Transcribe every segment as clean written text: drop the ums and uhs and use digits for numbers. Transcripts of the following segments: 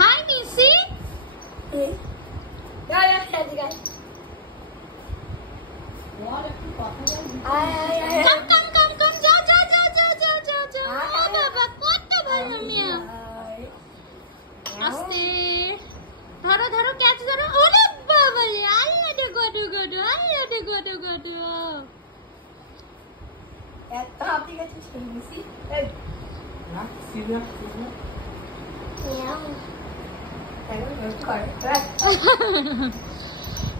Hi, Missy. আস্তে ধরো ধরো, ক্যাচ ধরো। ওরে বাবা, আল্লাহ দে গডু গডু, আল্লাহ দে গডু গডু। এত হাতি গেছে মিসি। এই না serious serious.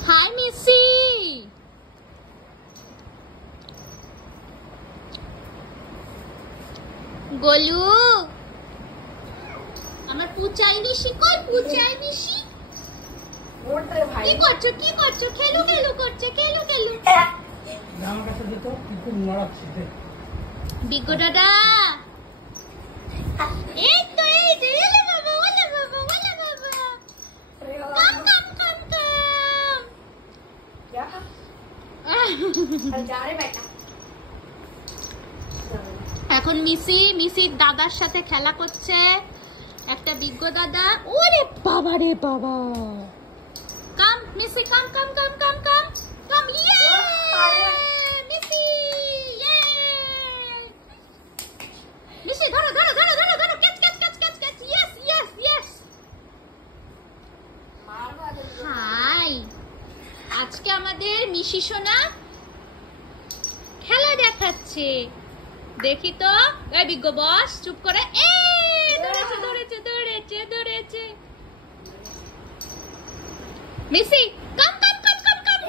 Hi, Missy. Golu, আমার পুচাই নিশি কই? পুচাই নিশি ওরে ভাই কি করছো? কি করছো? খেলু খেলু করছে, খেলু খেলু। আমার কাছে দে তো, একটু নড়াচ্ছি দে। বিগো দাদা, এই তো এই যে, ওলে বাবা, ওলে বাবা, ওলে বাবা। কাম কাম কাম কাম। যা রে বেটা। এখন মিসির দাদার সাথে খেলা করছে একটা বিজ্ঞ দাদা। ওরে বাবা রে বাবা, কাম মিসি, কাম come come come come come. ইয়ে মিসি, ইয়ে মিসি, ধরো ধরো ধরো ধরো ধরো, catch catch catch catch catch. Yes yes yes. Hi, আজকে আমাদের মিশি সোনা খেলা দেখাচ্ছে। দেখি তো। এই বিজ্ঞ বস, চুপ করে। এ ধরেছে ধরেছে ধরেছে ধরেছে। মিসি, কাম কাম কাম কাম কাম।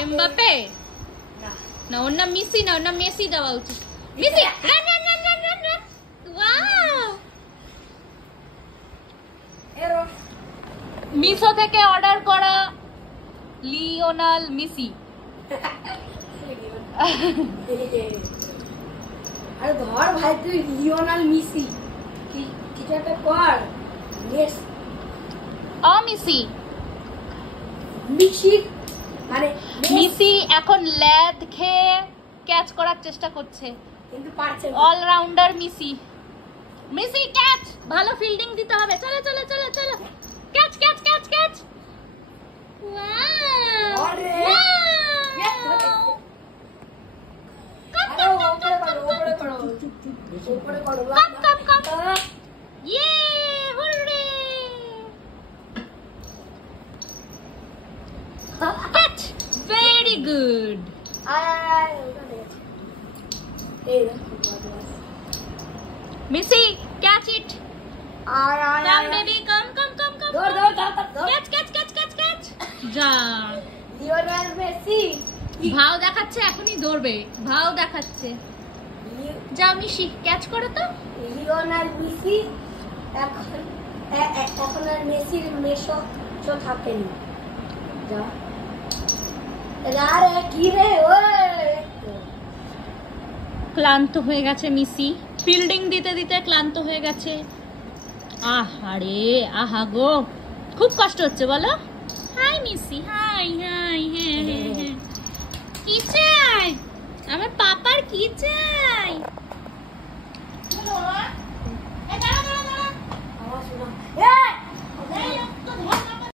এমবাপে না, ওর নাম মিসি না, ওর নাম মেসি দেওয়া উচিত। Missy, run run run run run run. Wow, Meesho থেকে অর্ডার করা লিওনাল মেসি। আরে ধর ভাই, তুই লিওনাল মেসি কি কিছু একটা কর। মেসি মিসি মানে মেসি এখন ল্যাদ খেয়ে ক্যাচ করার চেষ্টা করছে, কিন্তু পারছে না। Allrounder Messi. মেসি ক্যাচ, ভালো ফিল্ডিং দিতে হবে। চলো চলো চলো চলো, catch catch catch catch. Wow আরে কাম আরে কাম উপরে কাম করো, উপরে কাম করো, উপরে করো। কাম come come. Yeah hurray, catch, very good. Messi catch it, come baby, come come come come. Catch catch catch catch catch. যা, লিওনেল মেসি ভাও দেখাচ্ছে, এখনই দৌড়বে, ভাও দেখাচ্ছে। যাও মিশি, ক্যাচ করো তো। লিওনেল মেসি এখন আর মেসির মেশো থাকেনি। যা রে, কি রে ওই। ক্লান্ত হয়ে গেছে মিসি, ফিল্ডিং দিতে দিতে ক্লান্ত হয়ে গেছে। আহারে, আহা গো, খুব কষ্ট হচ্ছে বলো। Hi Missy, hi hi. হ্যাঁ হ্যাঁ হ্যাঁ, কি চাই আমার পাপার? কি চাই? আমার শোনা